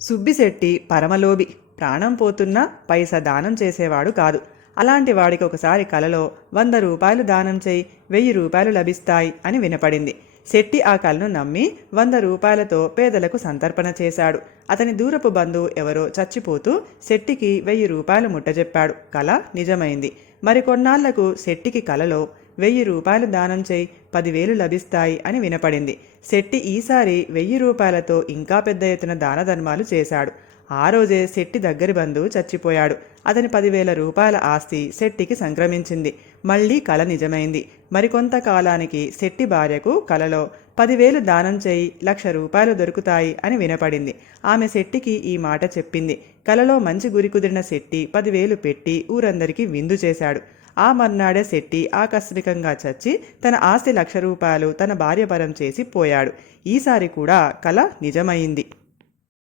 సుబ్బిశెట్టి పరమలోభి. ప్రాణం పోతున్నా పైస దానం చేసేవాడు కాదు. అలాంటి వాడికి ఒకసారి కలలో వంద రూపాయలు దానం చేయి వెయ్యి రూపాయలు లభిస్తాయి అని వినపడింది. శెట్టి ఆ కలను నమ్మి వంద రూపాయలతో పేదలకు సంతర్పణ చేశాడు. అతని దూరపు బంధువు ఎవరో చచ్చిపోతూ శెట్టికి వెయ్యి రూపాయలు ముట్టజెప్పాడు. కల నిజమైంది. మరికొన్నాళ్ళకు శెట్టికి కలలో వెయ్యి రూపాయలు దానం చేయి పదివేలు లభిస్తాయి అని వినపడింది. శెట్టి ఈసారి వెయ్యి రూపాయలతో ఇంకా పెద్ద ఎత్తున దాన ధర్మాలు చేశాడు. ఆ రోజే శెట్టి దగ్గరి బంధువు చచ్చిపోయాడు. అతని పదివేల రూపాయల ఆస్తి శెట్టికి సంక్రమించింది. మళ్ళీ కల నిజమైంది. మరికొంత కాలానికి శెట్టి భార్యకు కలలో పదివేలు దానం చేయి లక్ష రూపాయలు దొరుకుతాయి అని వినపడింది. ఆమె శెట్టికి ఈ మాట చెప్పింది. కలలో మంచి గురి కుదిరిన శెట్టి పదివేలు పెట్టి ఊరందరికీ విందు చేశాడు. ఆ మర్నాడే శెట్టి ఆకస్మికంగా చచ్చి తన ఆస్తి లక్ష రూపాయలు తన భార్య పరం చేసి పోయాడు. ఈసారి కూడా కల నిజమైంది.